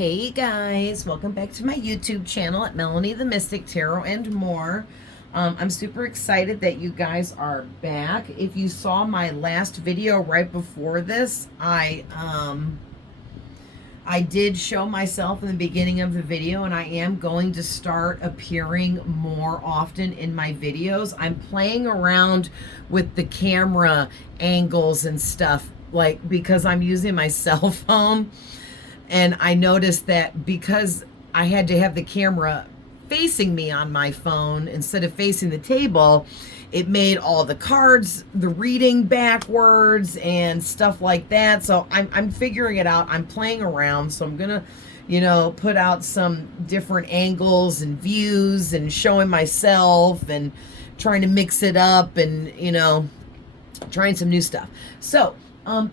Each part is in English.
Hey guys, welcome back to my YouTube channel at Melanie the Mystic Tarot and more. I'm super excited that you guys are back. If you saw my last video right before this, I did show myself in the beginning of the video, and I am going to start appearing more often in my videos. I'm playing around with the camera angles and stuff, like because I'm using my cell phone. And I noticed that because I had to have the camera facing me on my phone instead of facing the table, it made all the cards, the reading backwards and stuff like that. So I'm figuring it out. I'm playing around. So I'm going to, put out some different angles and views and showing myself and trying to mix it up and, trying some new stuff. So,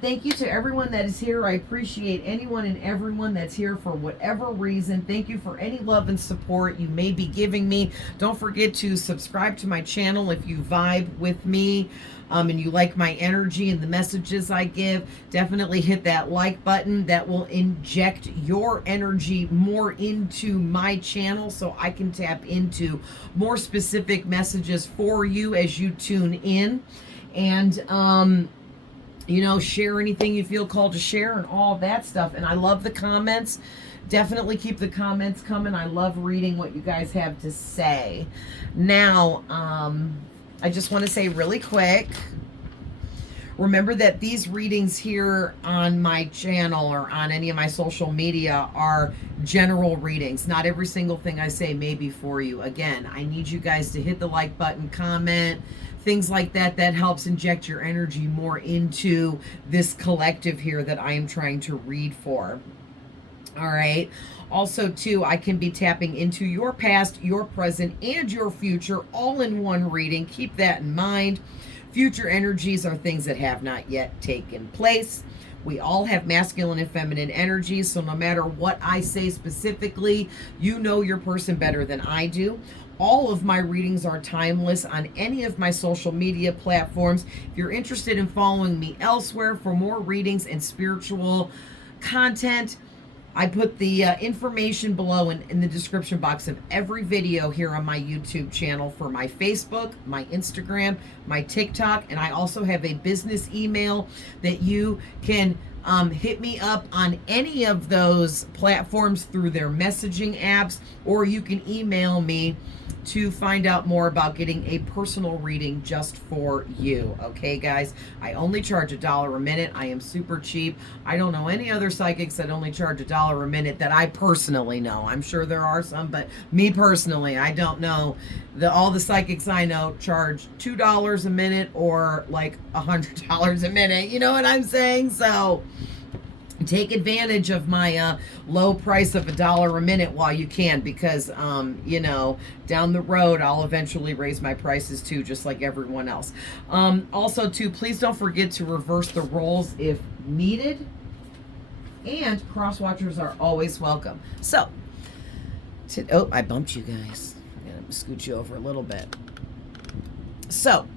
thank you to everyone that is here. I appreciate anyone and everyone that's here for whatever reason. Thank you for any love and support you may be giving me. Don't forget to subscribe to my channel if you vibe with me and you like my energy and the messages I give. Definitely hit that like button. That will inject your energy more into my channel so I can tap into more specific messages for you as you tune in. And, share anything you feel called to share and all that stuff. And I love the comments. Definitely keep the comments coming. I love reading what you guys have to say. Now, I just want to say really quick, remember that these readings here on my channel or on any of my social media are general readings. Not every single thing I say may be for you. Again, I need you guys to hit the like button, comment, things like that. That helps inject your energy more into this collective here that I am trying to read for. All right. Also, too, I can be tapping into your past, your present, and your future all in one reading. Keep that in mind. Future energies are things that have not yet taken place. We all have masculine and feminine energies, so no matter what I say specifically, you know your person better than I do. All of my readings are timeless on any of my social media platforms. If you're interested in following me elsewhere for more readings and spiritual content, I put the information below in the description box of every video here on my YouTube channel for my Facebook, my Instagram, my TikTok, and I also have a business email that you can hit me up on any of those platforms through their messaging apps, or you can email me to find out more about getting a personal reading just for you. Okay, guys? I only charge $1 a minute. I am super cheap. I don't know any other psychics that only charge $1 a minute that I personally know. I'm sure there are some, but me personally, I don't know. All the psychics I know charge $2 a minute or like $100 a minute. You know what I'm saying? So take advantage of my low price of $1 a minute while you can, because down the road I'll eventually raise my prices too, just like everyone else. Also too, please don't forget to reverse the roles if needed, and cross watchers are always welcome. So I bumped you guys. I'm gonna scoot you over a little bit. So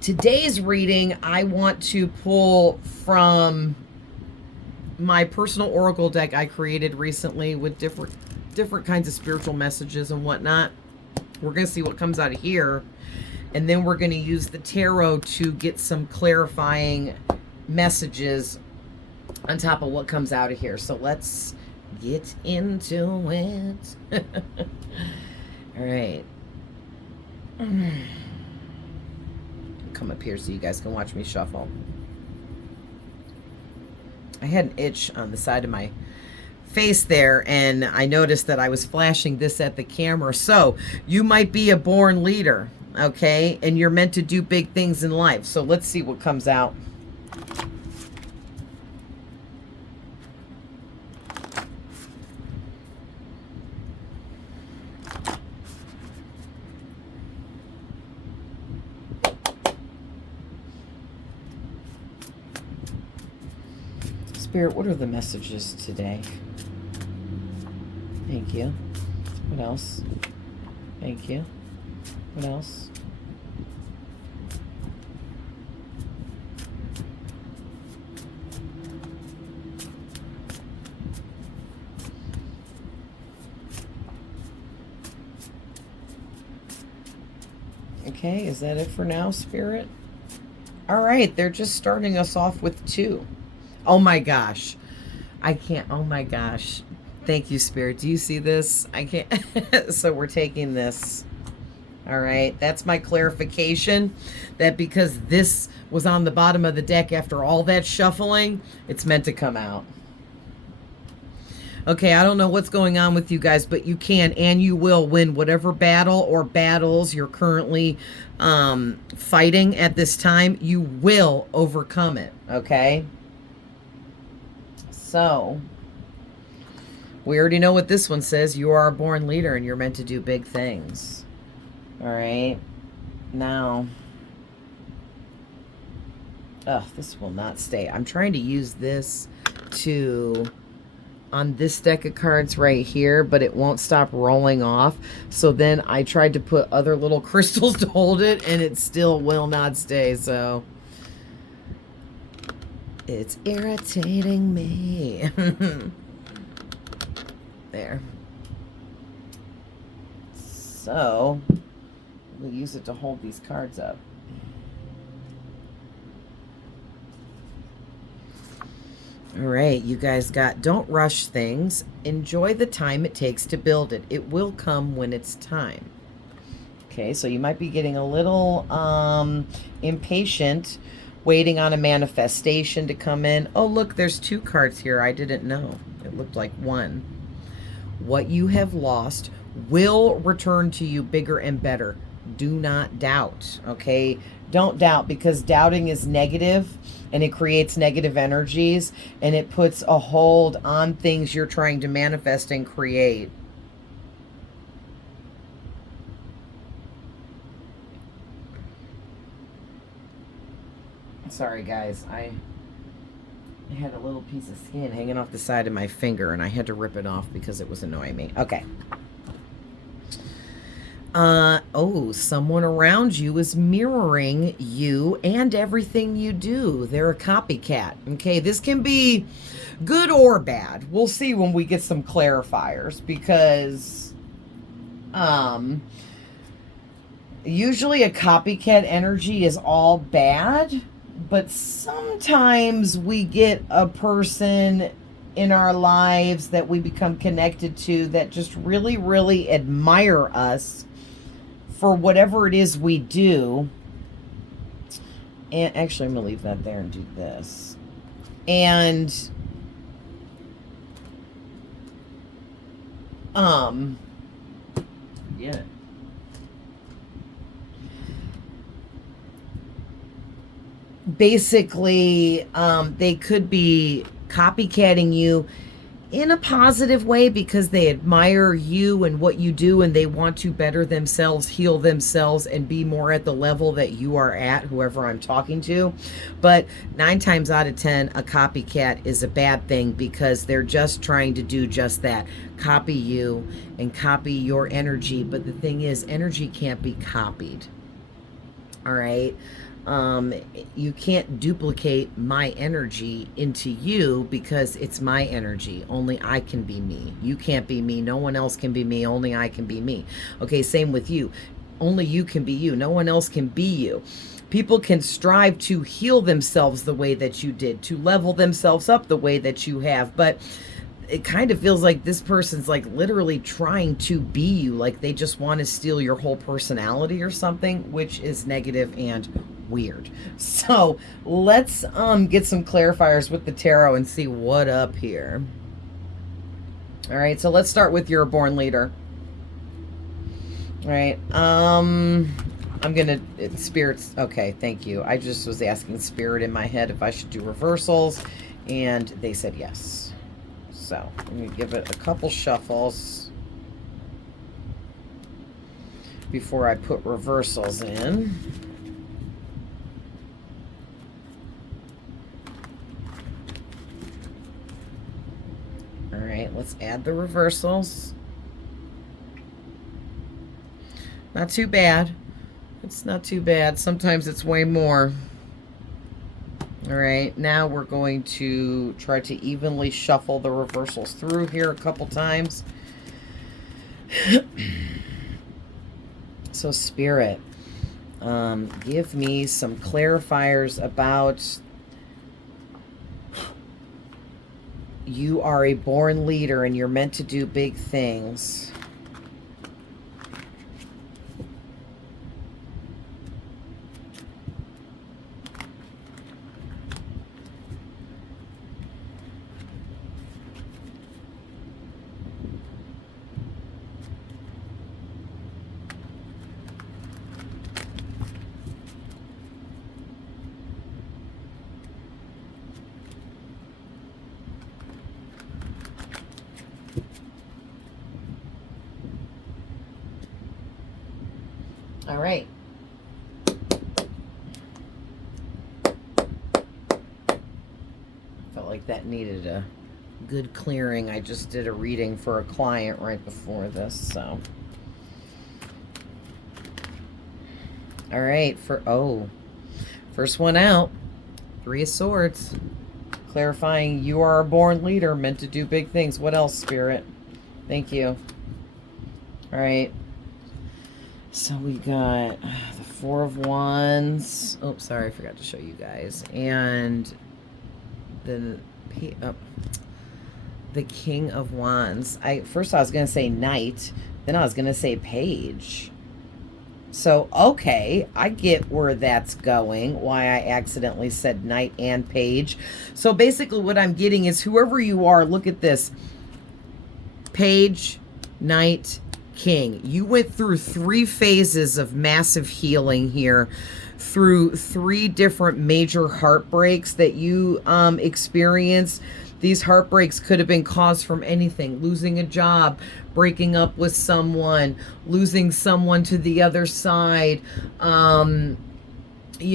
today's reading, I want to pull from my personal oracle deck I created recently with different kinds of spiritual messages and whatnot. We're going to see what comes out of here, and then we're going to use the tarot to get some clarifying messages on top of what comes out of here. So let's get into it. All right. Come up here so you guys can watch me shuffle. I had an itch on the side of my face there, and I noticed that I was flashing this at the camera. So you might be a born leader, okay? And you're meant to do big things in life. So let's see what comes out. Spirit, what are the messages today? Thank you. What else? Thank you. What else? Okay, is that it for now, Spirit? All right, they're just starting us off with 2. Oh my gosh. I can't, oh my gosh. Thank you, Spirit. Do you see this? I can't. So we're taking this. All right, that's my clarification, that because this was on the bottom of the deck after all that shuffling, it's meant to come out. Okay, I don't know what's going on with you guys, but you can and you will win whatever battle or battles you're currently fighting at this time. You will overcome it, okay? So, we already know what this one says. You are a born leader and you're meant to do big things. All right? Now, this will not stay. I'm trying to use this to... on this deck of cards right here, but it won't stop rolling off. So then I tried to put other little crystals to hold it, and it still will not stay. So it's irritating me. There. So we'll use it to hold these cards up. All right, you guys got, don't rush things. Enjoy the time it takes to build it. It will come when it's time. Okay, so you might be getting a little impatient, waiting on a manifestation to come in. Oh, look, there's 2 cards here. I didn't know. It looked like 1. What you have lost will return to you bigger and better. Do not doubt, okay? Don't doubt, because doubting is negative and it creates negative energies and it puts a hold on things you're trying to manifest and create. Sorry, guys. I had a little piece of skin hanging off the side of my finger and I had to rip it off because it was annoying me. Okay. Oh, someone around you is mirroring you and everything you do. They're a copycat. Okay, this can be good or bad. We'll see when we get some clarifiers, because usually a copycat energy is all bad, but sometimes we get a person in our lives that we become connected to that just really, really admire us for whatever it is we do. And actually, I'm going to leave that there and do this. And yeah. Basically, they could be copycatting you in a positive way because they admire you and what you do, and they want to better themselves, heal themselves, and be more at the level that you are at, whoever I'm talking to. But 9 times out of 10, a copycat is a bad thing, because they're just trying to do just that, copy you and copy your energy. But the thing is, energy can't be copied. All right? You can't duplicate my energy into you, because it's my energy. Only I can be me. You can't be me. No one else can be me. Only I can be me. Okay, same with you. Only you can be you. No one else can be you. People can strive to heal themselves the way that you did, to level themselves up the way that you have, but it kind of feels like this person's like literally trying to be you, like they just want to steal your whole personality or something, which is negative and weird. So let's get some clarifiers with the tarot and see what up here. All right, so let's start with your born leader. All right, I'm gonna, spirits, okay, thank you. I just was asking spirit in my head if I should do reversals, and they said yes. So I'm gonna give it a couple shuffles before I put reversals in. All right, let's add the reversals. Not too bad. It's not too bad. Sometimes it's way more. All right, now we're going to try to evenly shuffle the reversals through here a couple times. So Spirit, Give me some clarifiers about you are a born leader and you're meant to do big things. All right. Felt like that needed a good clearing. I just did a reading for a client right before this, so. All right, first one out, 3 of Swords. Clarifying you are a born leader, meant to do big things. What else, Spirit? Thank you. All right. So we got the 4 of Wands. Oh, sorry, I forgot to show you guys. And the King of Wands. First I was going to say Knight, then I was going to say Page. So, okay, I get where that's going, why I accidentally said Knight and Page. So basically what I'm getting is whoever you are, look at this. Page, Knight, King. You went through 3 phases of massive healing here, through 3 different major heartbreaks that you experienced. These heartbreaks could have been caused from anything: losing a job, breaking up with someone, losing someone to the other side. You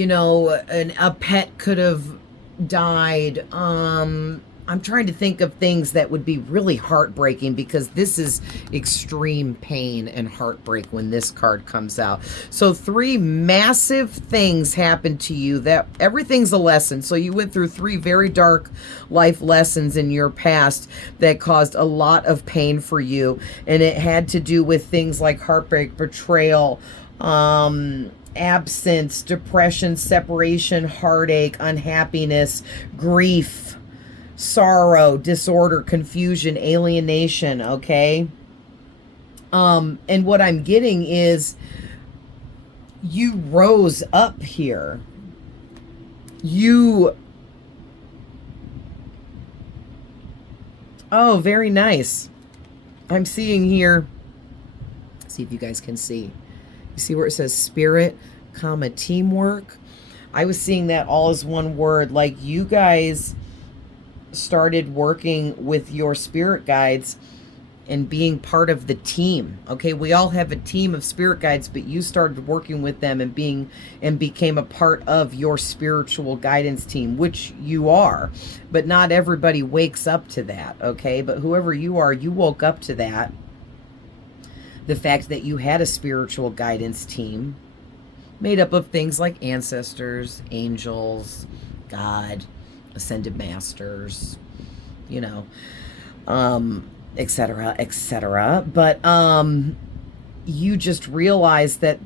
know, a pet could have died. I'm trying to think of things that would be really heartbreaking, because this is extreme pain and heartbreak when this card comes out. So 3 massive things happened to you that everything's a lesson. So you went through 3 very dark life lessons in your past that caused a lot of pain for you. And it had to do with things like heartbreak, betrayal, absence, depression, separation, heartache, unhappiness, grief, sorrow, disorder, confusion, alienation, okay? And what I'm getting is you rose up here. Oh, very nice. I'm seeing here, see if you guys can see. You see where it says spirit, comma, teamwork? I was seeing that all as one word, like you guys started working with your spirit guides and being part of the team. Okay, we all have a team of spirit guides, but you started working with them and became a part of your spiritual guidance team, which you are. But not everybody wakes up to that, okay? But whoever you are, you woke up to that. The fact that you had a spiritual guidance team made up of things like ancestors, angels, God, ascended masters, you know, etc., etc. But you just realize that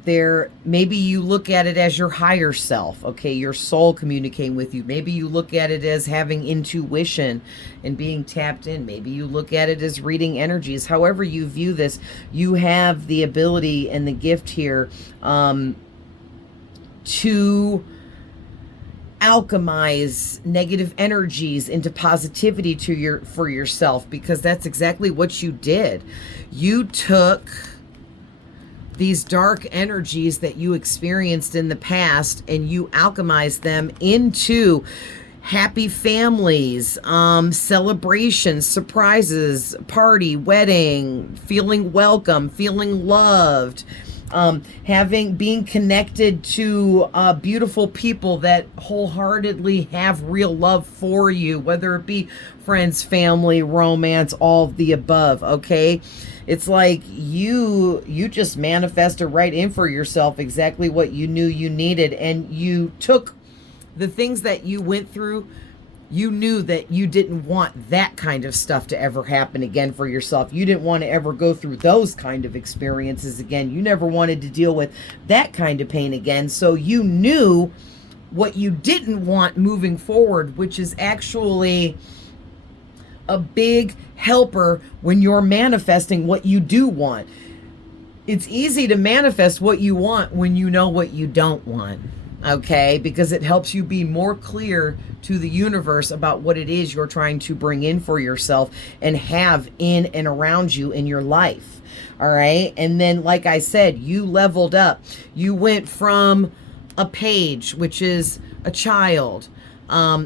maybe you look at it as your higher self, okay, your soul communicating with you. Maybe you look at it as having intuition and being tapped in. Maybe you look at it as reading energies. However you view this, you have the ability and the gift here to alchemize negative energies into positivity for yourself, because that's exactly what you did. You took these dark energies that you experienced in the past and you alchemized them into happy families, celebrations, surprises, party, wedding, feeling welcome, feeling loved, being connected to beautiful people that wholeheartedly have real love for you, whether it be friends, family, romance, all of the above, okay? It's like you just manifested right in for yourself exactly what you knew you needed, and you took the things that you went through you knew that you didn't want that kind of stuff to ever happen again for yourself. You didn't want to ever go through those kind of experiences again. You never wanted to deal with that kind of pain again. So you knew what you didn't want moving forward, which is actually a big helper when you're manifesting what you do want. It's easy to manifest what you want when you know what you don't want. Okay, because it helps you be more clear to the universe about what it is you're trying to bring in for yourself and have in and around you in your life. All right. And then, like I said, you leveled up. You went from a page, which is a child.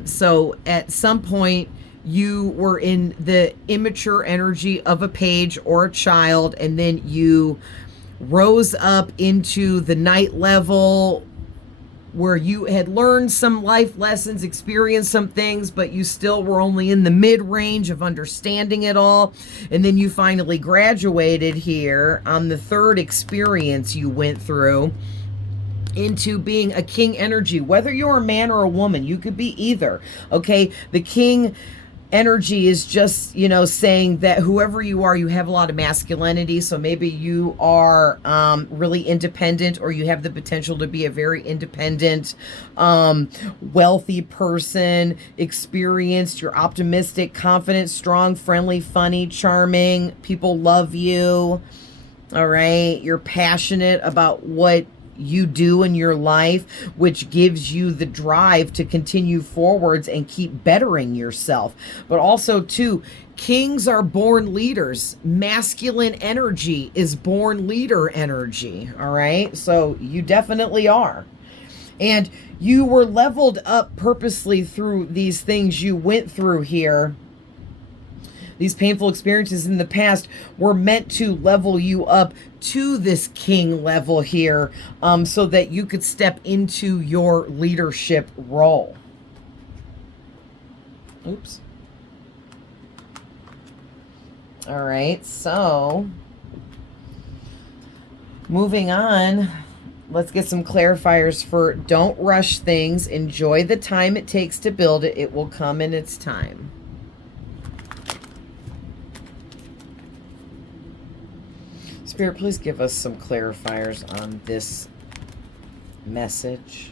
So at some point, you were in the immature energy of a page or a child, and then you rose up into the night level, where you had learned some life lessons, experienced some things, but you still were only in the mid-range of understanding it all. And then you finally graduated here on the third experience you went through into being a king energy. Whether you're a man or a woman, you could be either. Okay, the king energy is just, you know, saying that whoever you are, you have a lot of masculinity. So maybe you are really independent, or you have the potential to be a very independent, wealthy person, experienced. You're optimistic, confident, strong, friendly, funny, charming. People love you. All right. You're passionate about what you do in your life, which gives you the drive to continue forwards and keep bettering yourself. But also too, kings are born leaders. Masculine energy is born leader energy. All right. So you definitely are. And you were leveled up purposely through these things you went through here. These painful experiences in the past were meant to level you up to this king level here, so that you could step into your leadership role. Oops. All right, so moving on, let's get some clarifiers for don't rush things. Enjoy the time it takes to build it. It will come in its time. Spirit, please give us some clarifiers on this message.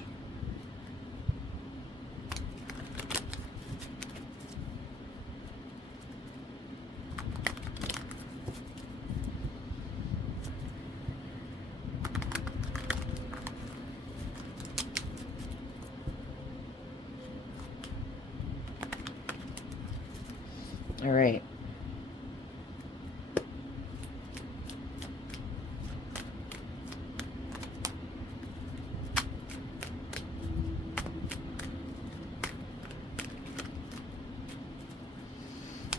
All right.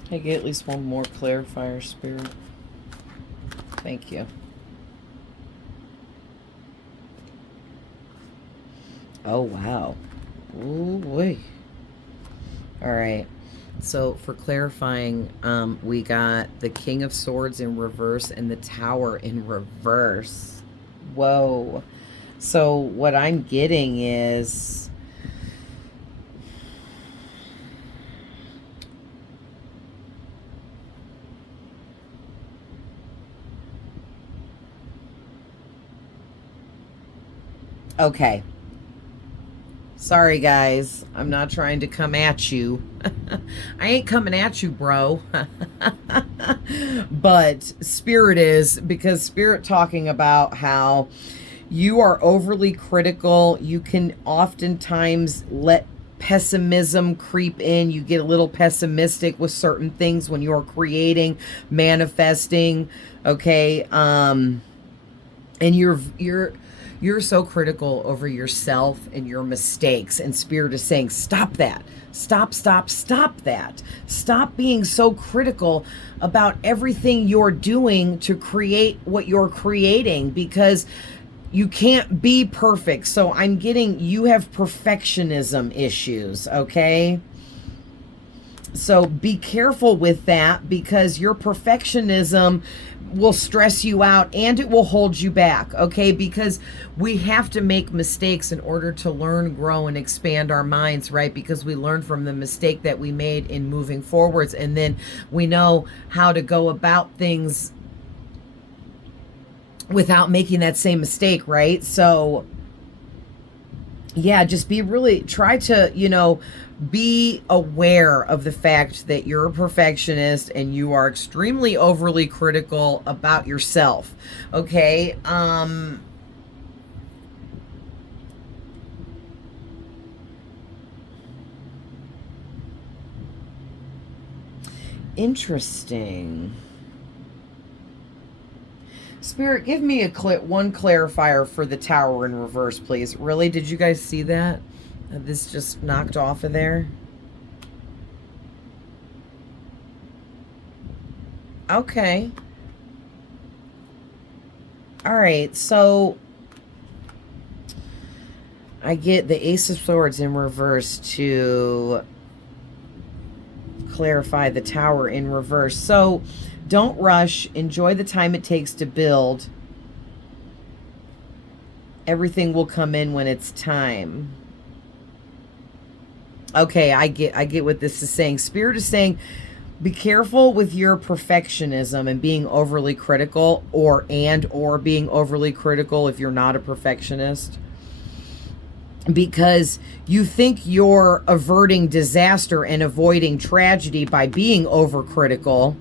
Can I get at least one more clarifier, Spirit? Thank you. Oh, wow. Ooh, boy. All right. So for clarifying, we got the King of Swords in reverse and the Tower in reverse. Whoa. So what I'm getting is... Okay. Sorry, guys. I'm not trying to come at you. I ain't coming at you, bro. But Spirit is, because Spirit talking about how you are overly critical. You can oftentimes let pessimism creep in. You get a little pessimistic with certain things when you're creating, manifesting, okay? And you're so critical over yourself and your mistakes, and Spirit is saying, stop that. Stop that. Stop being so critical about everything you're doing to create what you're creating, because you can't be perfect. So I'm getting, you have perfectionism issues, okay? So be careful with that, because your perfectionism will stress you out and it will hold you back, okay? Because we have to make mistakes in order to learn, grow, and expand our minds, right? Because we learn from the mistake that we made in moving forwards, and then we know how to go about things without making that same mistake, right? So yeah, just try to, be aware of the fact that you're a perfectionist and you are extremely overly critical about yourself. Okay. Interesting. Spirit, give me one clarifier for the tower in reverse, please. Really? Did you guys see that? This just knocked off of there. Okay. All right, so I get the Ace of Swords in reverse to clarify the tower in reverse. So don't rush. Enjoy the time it takes to build. Everything will come in when it's time. Okay, I get what this is saying. Spirit is saying, be careful with your perfectionism and being overly critical, or being overly critical if you're not a perfectionist, because you think you're averting disaster and avoiding tragedy by being overcritical,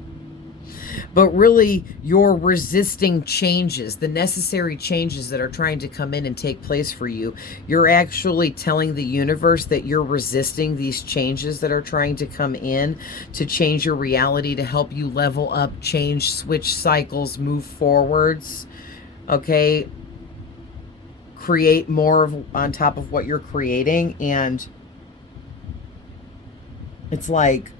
but really you're resisting changes, the necessary changes that are trying to come in and take place for you. You're actually telling the universe that you're resisting these changes that are trying to come in to change your reality, to help you level up, change, switch cycles, move forwards, okay? Create more on top of what you're creating. And it's like,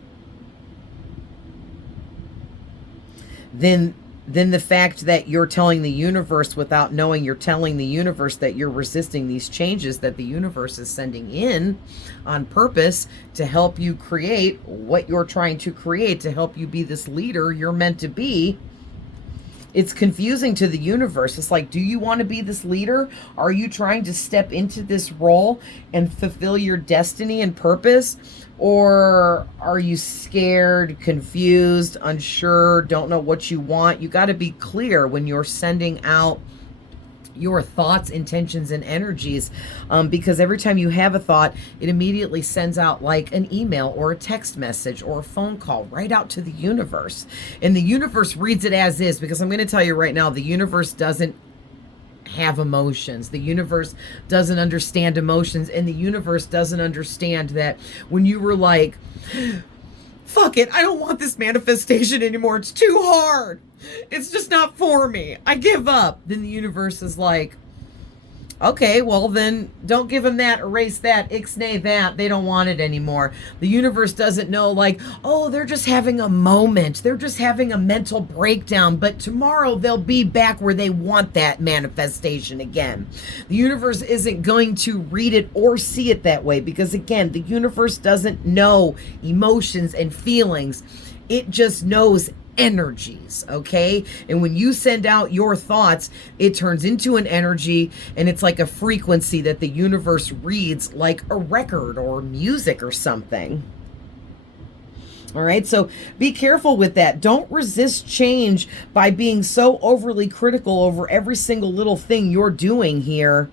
then the fact that you're telling the universe without knowing, you're telling the universe that you're resisting these changes that the universe is sending in on purpose to help you create what you're trying to create, to help you be this leader you're meant to be. It's confusing to the universe. It's like, do you want to be this leader? Are you trying to step into this role and fulfill your destiny and purpose? Or are you scared, confused, unsure, don't know what you want? You got to be clear when you're sending out your thoughts, intentions, and energies, because every time you have a thought, it immediately sends out like an email or a text message or a phone call right out to the universe. And the universe reads it as is, because I'm going to tell you right now, the universe doesn't have emotions. The universe doesn't understand emotions, and the universe doesn't understand that when you were like, fuck it, I don't want this manifestation anymore, it's too hard, it's just not for me, I give up, then the universe is like, okay, well then don't give them that, erase that, ixnay that, they don't want it anymore. The universe doesn't know, like, oh, they're just having a moment, they're just having a mental breakdown, but tomorrow they'll be back where they want that manifestation again. The universe isn't going to read it or see it that way, because again, the universe doesn't know emotions and feelings. It just knows energies, okay? And when you send out your thoughts, it turns into an energy, and it's like a frequency that the universe reads like a record or music or something. All right, so be careful with that. Don't resist change by being so overly critical over every single little thing you're doing here,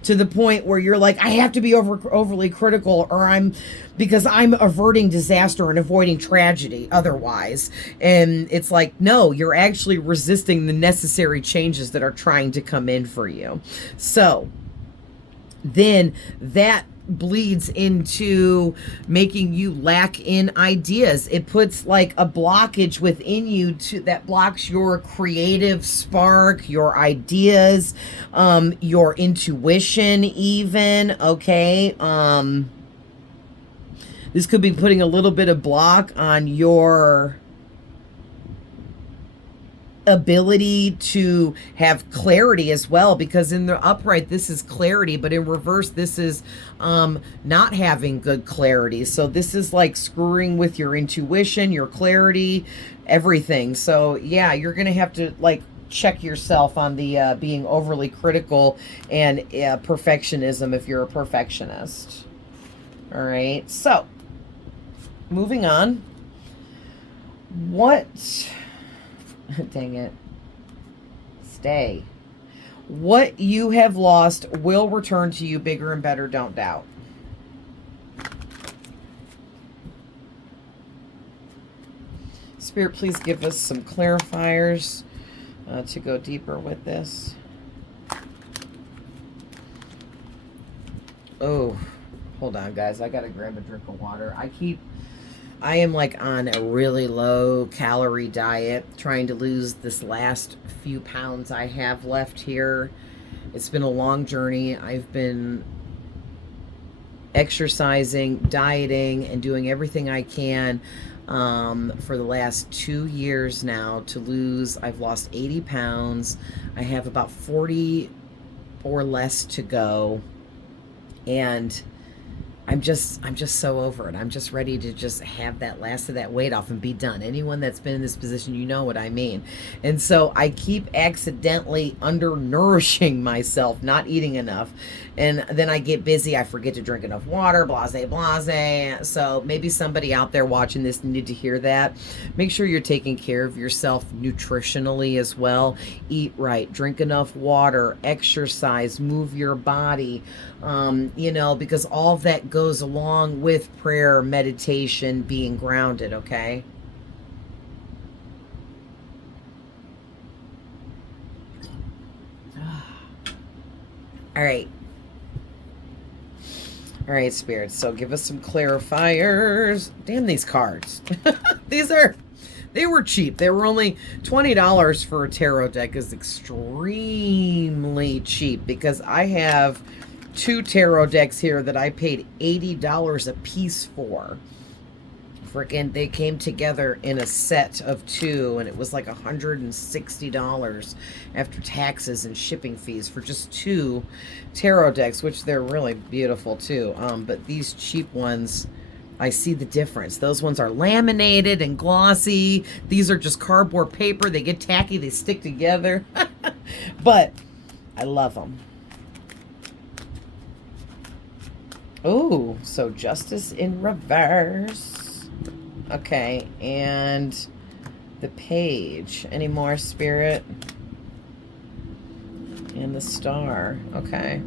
to the point where you're like, I have to be overly critical, or because I'm averting disaster and avoiding tragedy otherwise. And it's like, no, you're actually resisting the necessary changes that are trying to come in for you. So then that bleeds into making you lack in ideas. It puts like a blockage within you that blocks your creative spark, your ideas, your intuition even, okay? This could be putting a little bit of block on your ability to have clarity as well, because in the upright this is clarity, but in reverse this is not having good clarity. So this is like screwing with your intuition, your clarity, everything. So yeah, you're gonna have to like check yourself on the being overly critical and perfectionism if you're a perfectionist. All right, so moving on. What dang it. Stay. What you have lost will return to you bigger and better, don't doubt. Spirit, please give us some clarifiers to go deeper with this. Oh, hold on, guys. I got to grab a drink of water. I am like on a really low calorie diet, trying to lose this last few pounds I have left here. It's been a long journey. I've been exercising, dieting, and doing everything I can for the last 2 years now to lose. I've lost 80 pounds. I have about 40 or less to go. And I'm just so over it. I'm just ready to just have that last of that weight off and be done. Anyone that's been in this position, you know what I mean. And so I keep accidentally undernourishing myself, not eating enough. And then I get busy. I forget to drink enough water, blase, blase. So maybe somebody out there watching this needed to hear that. Make sure you're taking care of yourself nutritionally as well. Eat right, drink enough water, exercise, move your body, you know, because all of that goes along with prayer, meditation, being grounded, okay? All right. All right, spirits. So give us some clarifiers. Damn these cards. They were cheap. They were only $20 for a tarot deck. Is extremely cheap because I have 2 tarot decks here that I paid $80 a piece for. Freaking, they came together in a set of 2, and it was like $160 after taxes and shipping fees for just 2 tarot decks, which they're really beautiful too. But these cheap ones, I see the difference. Those ones are laminated and glossy. These are just cardboard paper. They get tacky. They stick together. But I love them. Oh, so Justice in reverse. Okay, and the Page. Any more, Spirit? And the Star. Okay.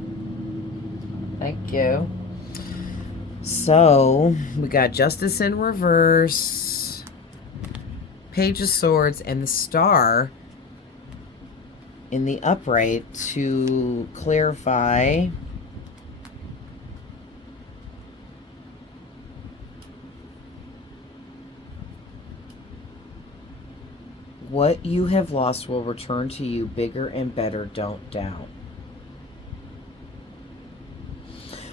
Thank you. So, we got Justice in reverse, Page of Swords, and the Star in the upright to clarify what you have lost will return to you bigger and better, don't doubt.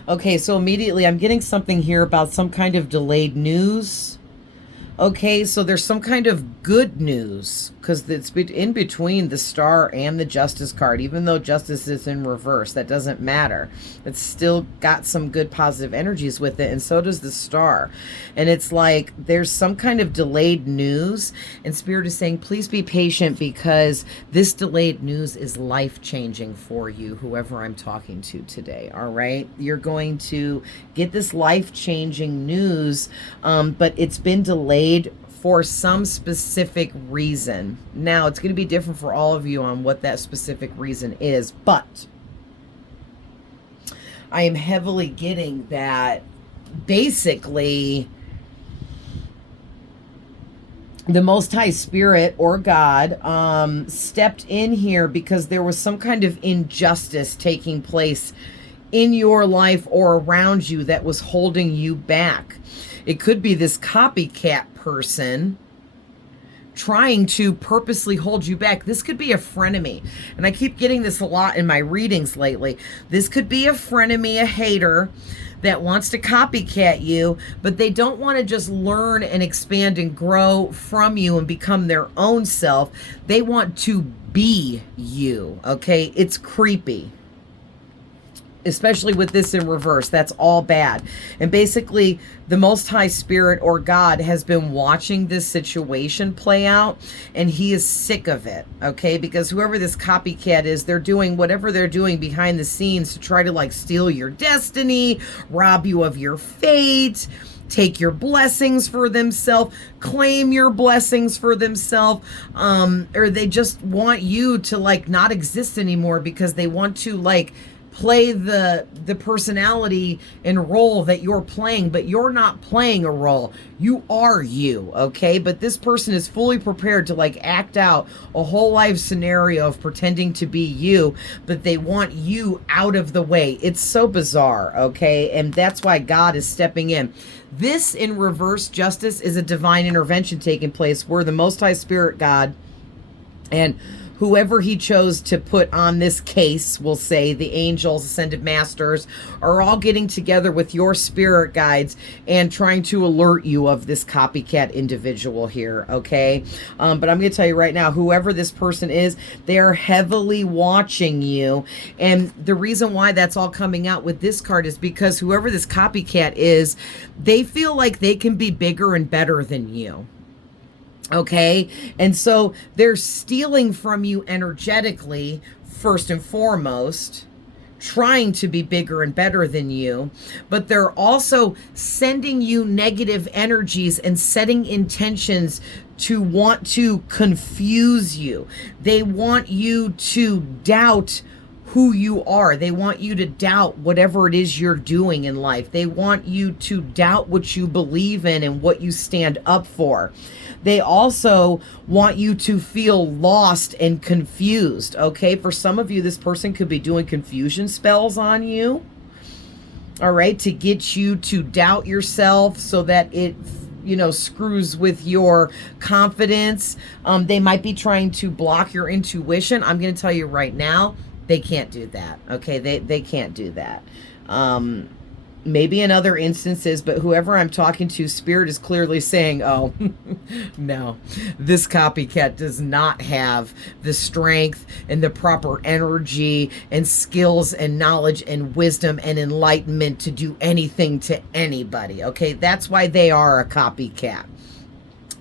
Okay, so immediately I'm getting something here about some kind of delayed news. Okay, so there's some kind of good news because it's in between the Star and the Justice card. Even though Justice is in reverse, that doesn't matter. It's still got some good positive energies with it, and so does the Star. And it's like there's some kind of delayed news, and Spirit is saying, please be patient because this delayed news is life-changing for you, whoever I'm talking to today, all right? You're going to get this life-changing news, but it's been delayed for some specific reason. Now, it's going to be different for all of you on what that specific reason is, but I am heavily getting that basically the Most High Spirit or God stepped in here because there was some kind of injustice taking place in your life or around you that was holding you back. It could be this copycat person trying to purposely hold you back. This could be a frenemy. And I keep getting this a lot in my readings lately. This could be a frenemy, a hater that wants to copycat you, but they don't want to just learn and expand and grow from you and become their own self. They want to be you, okay? It's creepy. Especially with this in reverse. That's all bad. And basically, the Most High Spirit or God has been watching this situation play out, and he is sick of it, okay? Because whoever this copycat is, they're doing whatever they're doing behind the scenes to try to like steal your destiny, rob you of your fate, take your blessings for themselves, claim your blessings for themselves, or they just want you to like not exist anymore because they want to like play the personality and role that you're playing, but you're not playing a role. You are you, okay? But this person is fully prepared to like act out a whole life scenario of pretending to be you, but they want you out of the way. It's so bizarre, okay? And that's why God is stepping in. This in reverse justice is a divine intervention taking place where the Most High Spirit God and whoever he chose to put on this case, we'll say the angels, ascended masters, are all getting together with your spirit guides and trying to alert you of this copycat individual here, okay? But I'm going to tell you right now, whoever this person is, they are heavily watching you. And the reason why that's all coming out with this card is because whoever this copycat is, they feel like they can be bigger and better than you. Okay, and so they're stealing from you energetically, first and foremost, trying to be bigger and better than you, but they're also sending you negative energies and setting intentions to want to confuse you. They want you to doubt who you are. They want you to doubt whatever it is you're doing in life. They want you to doubt what you believe in and what you stand up for. They also want you to feel lost and confused, okay? For some of you, this person could be doing confusion spells on you, all right, to get you to doubt yourself so that it, you know, screws with your confidence. They might be trying to block your intuition. I'm going to tell you right now, they can't do that, okay? They can't do that. Maybe in other instances, but whoever I'm talking to, Spirit is clearly saying, oh, no, this copycat does not have the strength and the proper energy and skills and knowledge and wisdom and enlightenment to do anything to anybody, okay? That's why they are a copycat.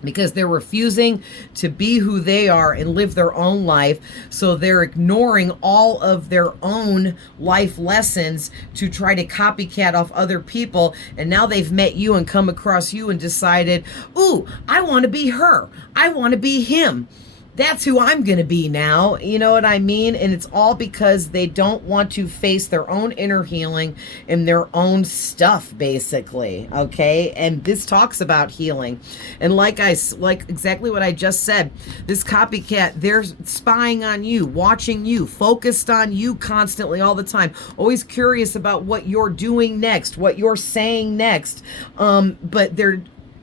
Because they're refusing to be who they are and live their own life. So they're ignoring all of their own life lessons to try to copycat off other people. And now they've met you and come across you and decided, ooh, I want to be her. I want to be him. That's who I'm going to be now. You know what I mean? And it's all because they don't want to face their own inner healing and their own stuff, basically. Okay. And this talks about healing. And like exactly what I just said, this copycat, they're spying on you, watching you, focused on you constantly all the time, always curious about what you're doing next, what you're saying next. But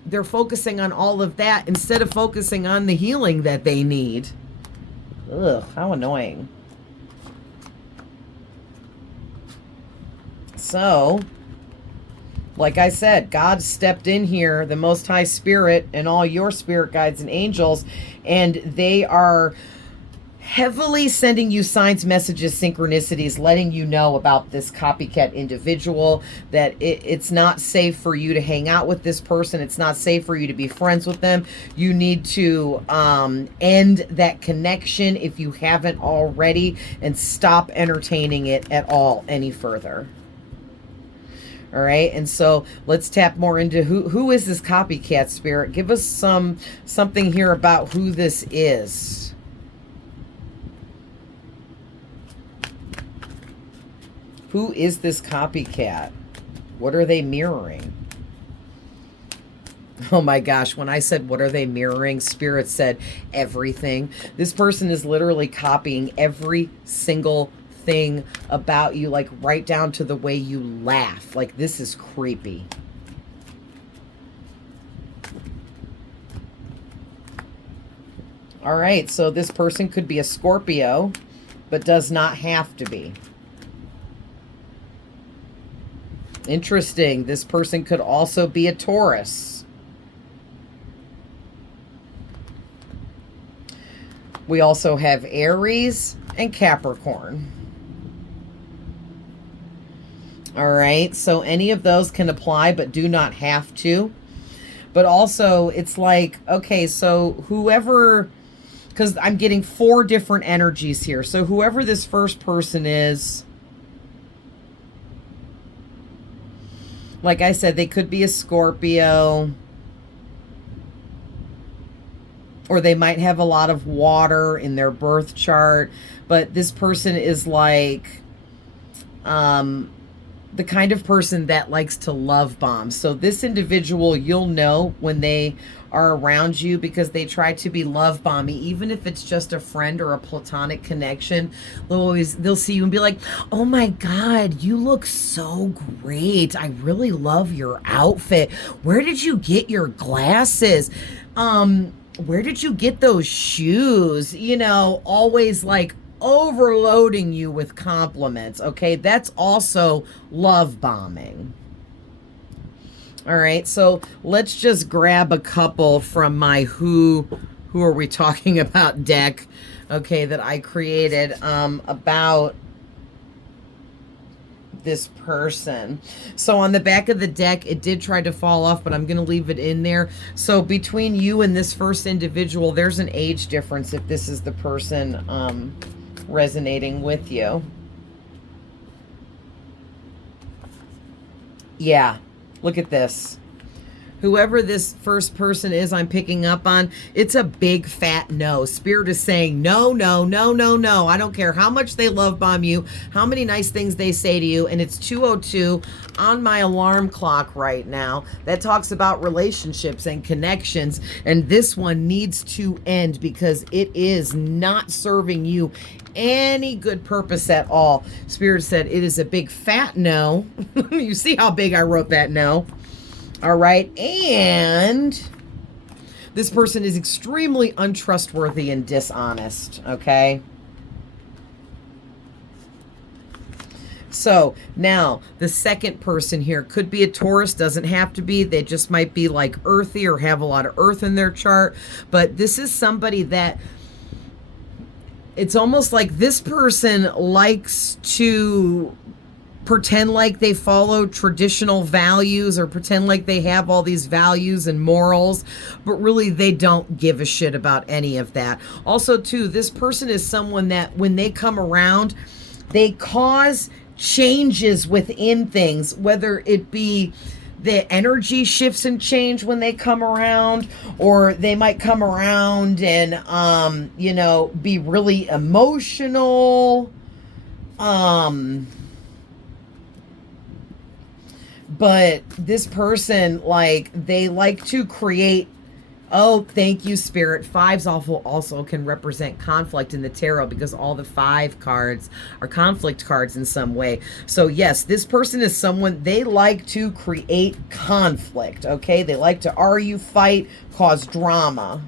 they're focusing on all of that instead of focusing on the healing that they need. Ugh, how annoying. So, like I said, God stepped in here, the Most High Spirit and all your spirit guides and angels, and they are heavily sending you signs, messages, synchronicities, letting you know about this copycat individual, that it's not safe for you to hang out with this person. It's not safe for you to be friends with them. You need to end that connection if you haven't already and stop entertaining it at all any further. All right, and so let's tap more into who is this copycat, Spirit. Give us something here about who this is. Who is this copycat? What are they mirroring? Oh my gosh, when I said, what are they mirroring? Spirit said everything. This person is literally copying every single thing about you, like right down to the way you laugh. Like, this is creepy. All right, so this person could be a Scorpio, but does not have to be. Interesting. This person could also be a Taurus. We also have Aries and Capricorn. All right, so any of those can apply, but do not have to. But also, it's like, okay, so whoever, because I'm getting 4 different energies here. So whoever this first person is, like I said, they could be a Scorpio, or they might have a lot of water in their birth chart. But this person is like the kind of person that likes to love bomb. So this individual, you'll know when they are around you because they try to be love bomby, even if it's just a friend or a platonic connection. They'll see you and be like, oh my God, you look so great. I really love your outfit. Where did you get your glasses? Where did you get those shoes? You know, always like overloading you with compliments. Okay, that's also love bombing. All right, so let's just grab a couple from my who are we talking about deck, okay, that I created about this person. So on the back of the deck, it did try to fall off, but I'm going to leave it in there. So between you and this first individual, there's an age difference if this is the person resonating with you. Yeah, look at this. Whoever this first person is I'm picking up on, it's a big fat no. Spirit is saying no, no, no, no, no. I don't care how much they love bomb you, how many nice things they say to you. And it's 2:02 on my alarm clock right now that talks about relationships and connections. And this one needs to end because it is not serving you any good purpose at all. Spirit said it is a big fat no. You see how big I wrote that no? All right, and this person is extremely untrustworthy and dishonest, okay? So now the second person here could be a Taurus, doesn't have to be. They just might be like earthy or have a lot of earth in their chart. But this is somebody that it's almost like this person likes to pretend like they follow traditional values or pretend like they have all these values and morals, but really they don't give a shit about any of that. Also, too, this person is someone that when they come around, they cause changes within things, whether it be the energy shifts and change when they come around, or they might come around and, you know, be really emotional. But this person, like, they like to create, oh, thank you, Spirit. 5s also can represent conflict in the tarot because all the 5 cards are conflict cards in some way. So, yes, this person is someone, they like to create conflict, okay? They like to argue, fight, cause drama.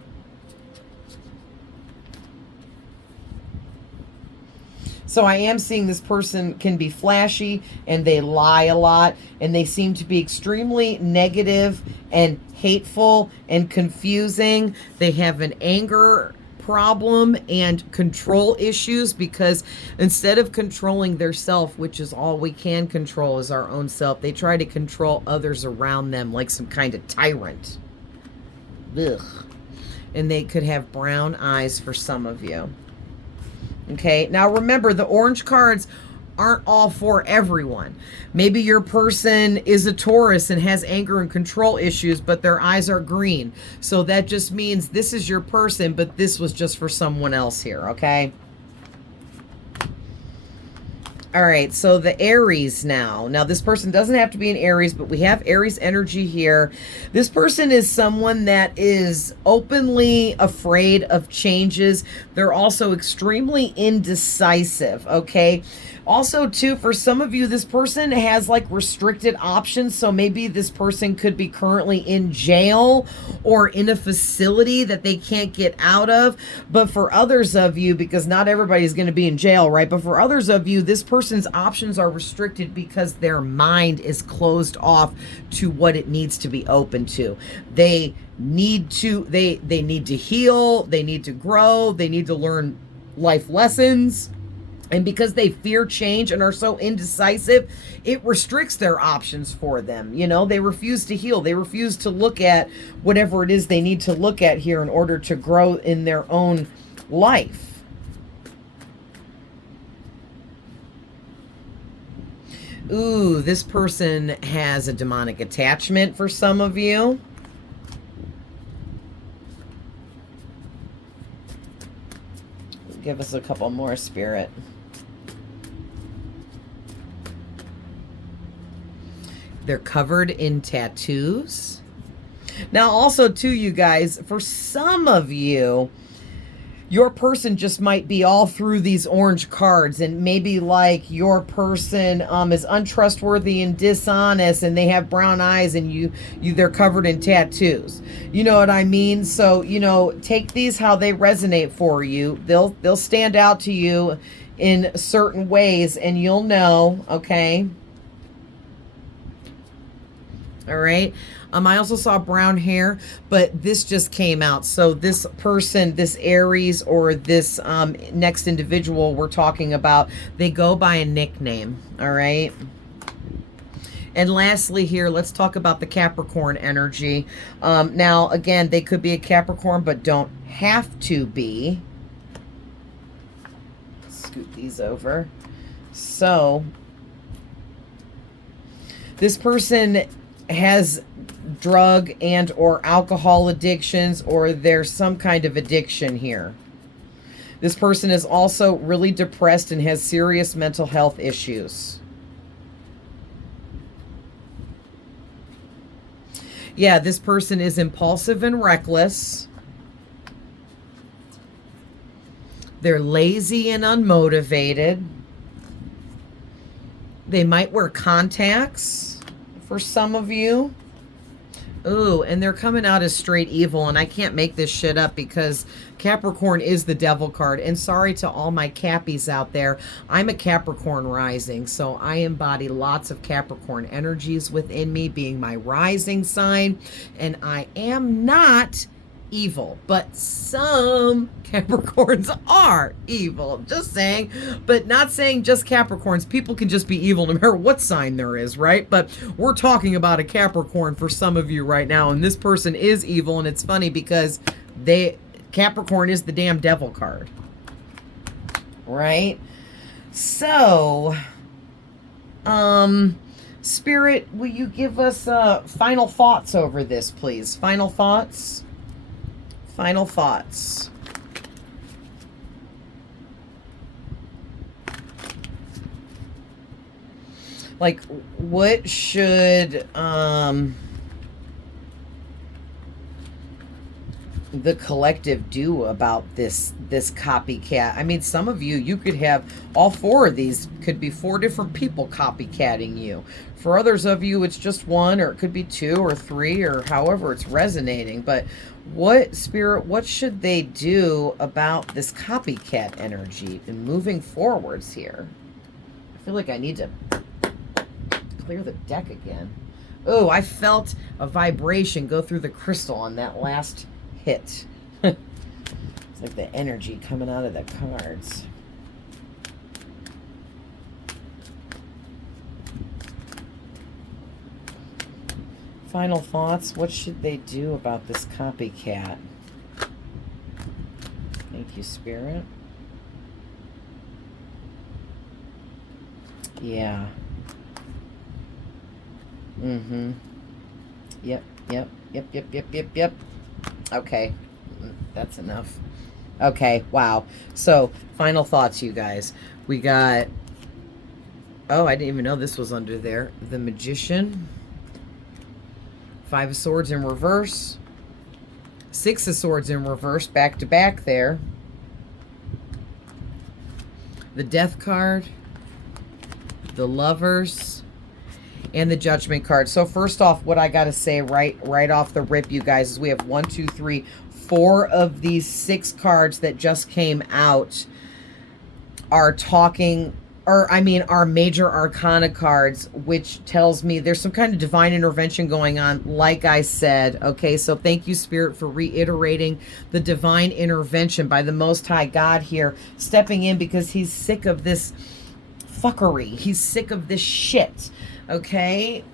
So I am seeing this person can be flashy and they lie a lot and they seem to be extremely negative and hateful and confusing. They have an anger problem and control issues because instead of controlling their self, which is all we can control is our own self, they try to control others around them like some kind of tyrant. Ugh. And they could have brown eyes for some of you. Okay, now remember, the orange cards aren't all for everyone. Maybe your person is a Taurus and has anger and control issues, but their eyes are green. So that just means this is your person, but this was just for someone else here, okay? All right, so the Aries now. Now, this person doesn't have to be an Aries, but we have Aries energy here. This person is someone that is openly afraid of changes. They're also extremely indecisive, okay? Also, too, for some of you, this person has like restricted options. So maybe this person could be currently in jail or in a facility that they can't get out of. But for others of you, because not everybody's going to be in jail, right? But for others of you, this person's options are restricted because their mind is closed off to what it needs to be open to. They need to heal, they need to grow, they need to learn life lessons. And because they fear change and are so indecisive, it restricts their options for them. You know, they refuse to heal. They refuse to look at whatever it is they need to look at here in order to grow in their own life. Ooh, this person has a demonic attachment for some of you. Give us a couple more, Spirit. They're covered in tattoos. Now, also, too, you guys, for some of you, your person just might be all through these orange cards, and maybe like your person is untrustworthy and dishonest, and they have brown eyes, and they're covered in tattoos. You know what I mean? So, you know, take these how they resonate for you. They'll stand out to you in certain ways, and you'll know, okay? All right. I also saw brown hair, but this just came out. So this person, this Aries, or this next individual we're talking about, they go by a nickname. All right. And lastly here, let's talk about the Capricorn energy. Now, again, they could be a Capricorn, but don't have to be. Scoot these over. So this person has drug and or alcohol addictions, or there's some kind of addiction here. This person is also really depressed and has serious mental health issues. Yeah, this person is impulsive and reckless. They're lazy and unmotivated. They might wear contacts for some of you. Ooh, and they're coming out as straight evil, and I can't make this shit up because Capricorn is the devil card. And sorry to all my Cappies out there. I'm a Capricorn rising, so I embody lots of Capricorn energies within me, being my rising sign. And I am not evil, but some Capricorns are evil. Just saying, but not saying just Capricorns. People can just be evil no matter what sign there is, right? But we're talking about a Capricorn for some of you right now, and this person is evil. And it's funny because Capricorn is the damn devil card, right? So Spirit, will you give us final thoughts over this, please? Final thoughts. Final thoughts. Like, what should the collective do about this copycat? I mean, some of you could have all four of these, could be 4 different people copycatting you. For others of you, it's just one, or it could be 2 or 3, or however it's resonating. But what, Spirit, what should they do about this copycat energy and moving forwards here? I feel like I need to clear the deck again. Oh, I felt a vibration go through the crystal on that last hit. It's like the energy coming out of the cards. Final thoughts. What should they do about this copycat? Thank you, Spirit. Yeah. Mm-hmm. Yep. Okay. That's enough. Okay, wow. So, final thoughts, you guys. We got Oh, I didn't even know this was under there. The Magician. Five of Swords in reverse. Six of Swords in reverse, back to back there. The Death card. The Lovers. And the Judgment card. So first off, what I got to say right off the rip, you guys, is we have 1, 2, 3, 4 of these 6 cards that just came out are talking, or I mean, are major arcana cards, which tells me there's some kind of divine intervention going on, like I said. Okay, so thank you, Spirit, for reiterating the divine intervention by the Most High God here, stepping in because he's sick of this fuckery. He's sick of this shit. Okay,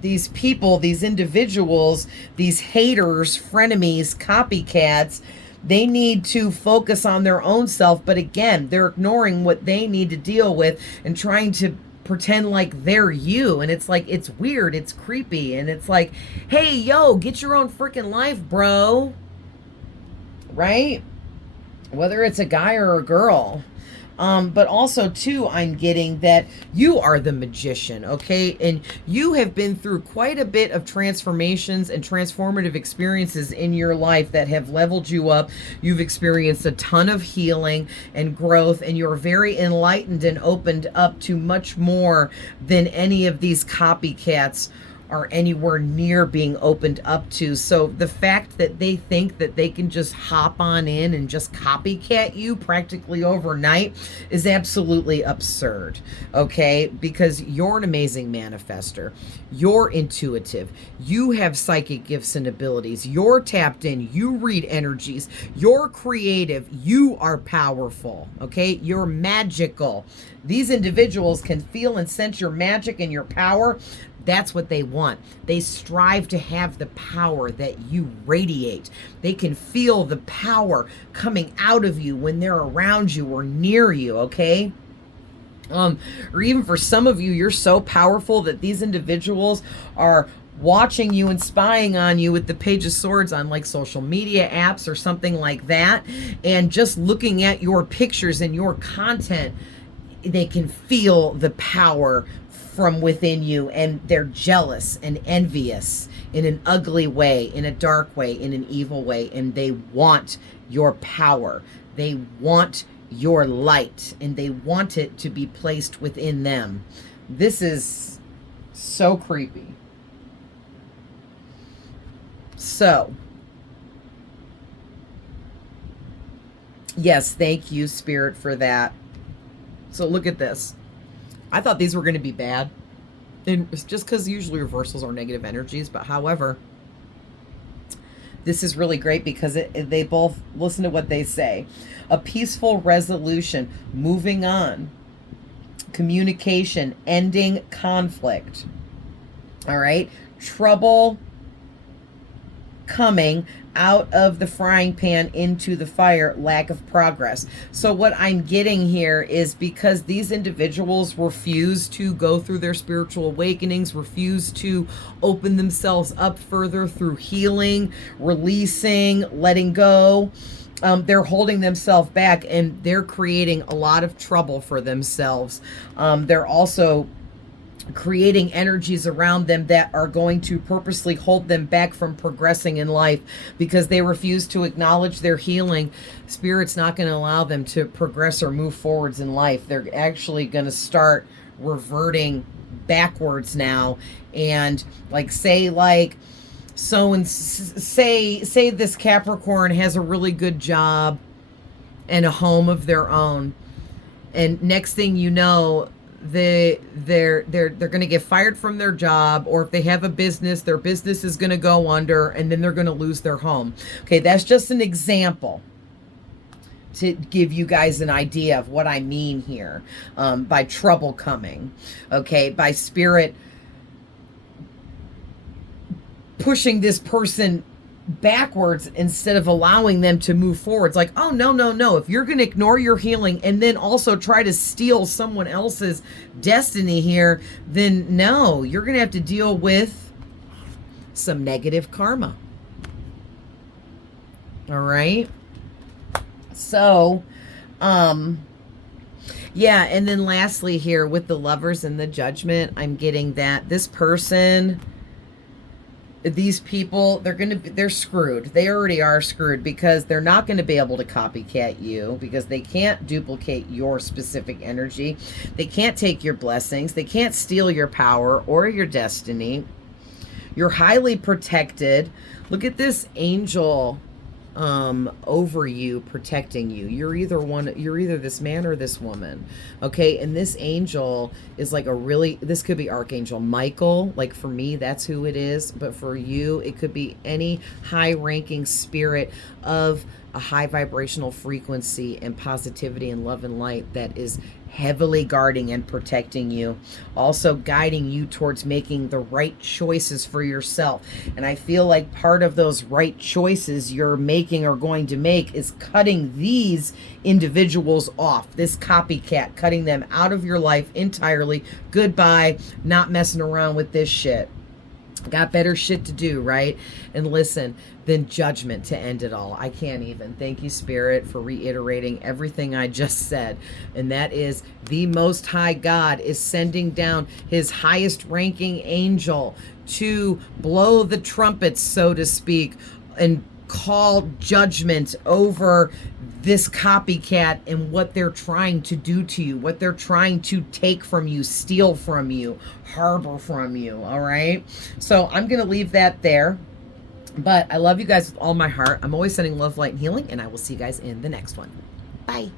these people, these individuals, these haters, frenemies, copycats, they need to focus on their own self, but again, they're ignoring what they need to deal with and trying to pretend like they're you. And it's like, it's weird, it's creepy, and it's like, hey, yo, get your own freaking life, bro. Right? Whether it's a guy or a girl. But also, too, I'm getting that you are the magician, okay? And you have been through quite a bit of transformations and transformative experiences in your life that have leveled you up. You've experienced a ton of healing and growth, and you're very enlightened and opened up to much more than any of these copycats are anywhere near being opened up to. So the fact that they think that they can just hop on in and just copycat you practically overnight is absolutely absurd, okay? Because you're an amazing manifester. You're intuitive. You have psychic gifts and abilities. You're tapped in. You read energies. You're creative. You are powerful, okay? You're magical. These individuals can feel and sense your magic and your power. That's what they want. They strive to have the power that you radiate. They can feel the power coming out of you when they're around you or near you, okay? Or even for some of you, you're so powerful that these individuals are watching you and spying on you with the Page of Swords on like social media apps or something like that. And just looking at your pictures and your content, they can feel the power from within you, and they're jealous and envious in an ugly way, in a dark way, in an evil way, and they want your power. They want your light, and they want it to be placed within them. This is so creepy. So, yes, thank you, Spirit, for that. So look at this. I thought these were going to be bad. And it's just because usually reversals are negative energies. But however, this is really great because they both, listen to what they say. A peaceful resolution, moving on, communication, ending conflict. All right. Trouble coming out of the frying pan into the fire, lack of progress. So what I'm getting here is because these individuals refuse to go through their spiritual awakenings, refuse to open themselves up further through healing, releasing, letting go, they're holding themselves back, and they're creating a lot of trouble for themselves. They're also creating energies around them that are going to purposely hold them back from progressing in life because they refuse to acknowledge their healing. Spirit's not going to allow them to progress or move forwards in life. They're actually going to start reverting backwards now. And like, say this Capricorn has a really good job and a home of their own, and next thing you know, they're going to get fired from their job, or if they have a business, their business is going to go under, and then they're going to lose their home. Okay, that's just an example to give you guys an idea of what I mean here, by trouble coming, okay, by Spirit pushing this person backwards instead of allowing them to move forward. It's like, oh, no. If you're going to ignore your healing and then also try to steal someone else's destiny here, then no, you're going to have to deal with some negative karma. All right. So, Yeah, and then lastly here with the Lovers and the Judgment, I'm getting that this person, these people, they're screwed. They already are screwed because they're not going to be able to copycat you because they can't duplicate your specific energy. They can't take your blessings. They can't steal your power or your destiny. You're highly protected. Look at this angel over you, protecting you. You're either this man or this woman. Okay. And this angel is like this could be Archangel Michael. Like for me, that's who it is. But for you, it could be any high ranking spirit of a high vibrational frequency and positivity and love and light that is heavily guarding and protecting you, also guiding you towards making the right choices for yourself. And I feel like part of those right choices you're making or going to make is cutting these individuals off, this copycat, cutting them out of your life entirely. Goodbye, not messing around with this shit. Got better shit to do, right? And listen, then Judgment to end it all. I can't even. Thank you, Spirit, for reiterating everything I just said. And that is the Most High God is sending down his highest ranking angel to blow the trumpets, so to speak, and call judgment over this copycat and what they're trying to do to you, what they're trying to take from you, steal from you, harbor from you. All right. So I'm going to leave that there. But I love you guys with all my heart. I'm always sending love, light, and healing, and I will see you guys in the next one. Bye.